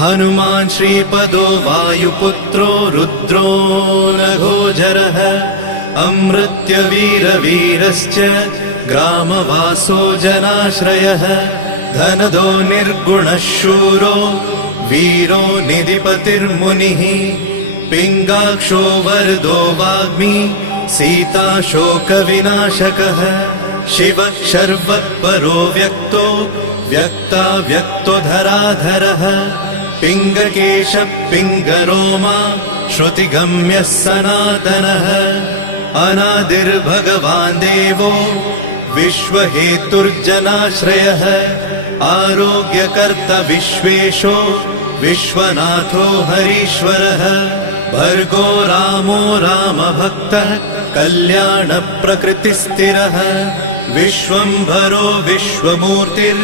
हनुमान् श्रीपदो वायुपुत्रो रुद्रो नघोजरः अमृत्यवीरवीरश्च ग्रामवासो जनाश्रयः धनदो निर्गुणः शूरो वीरो निधिपतिर्मुनिः पिङ्गाक्षो वरदो वाग्मी सीताशोकविनाशकः शिवः शर्वत्परो व्यक्तो व्यक्तो धराधरः पिङ्गकेशः पिङ्गरोमा श्रुतिगम्यः सनातनः अनादिर्भगवान् देवो विश्वहेतुर्जनाश्रयः आरोग्यकर्ता विश्वेशो विश्वनाथो हरीश्वरः भर्गो रामो रामभक्तः कल्याणप्रकृतिस्थिरः विश्वम्भरो विश्वमूर्तिर्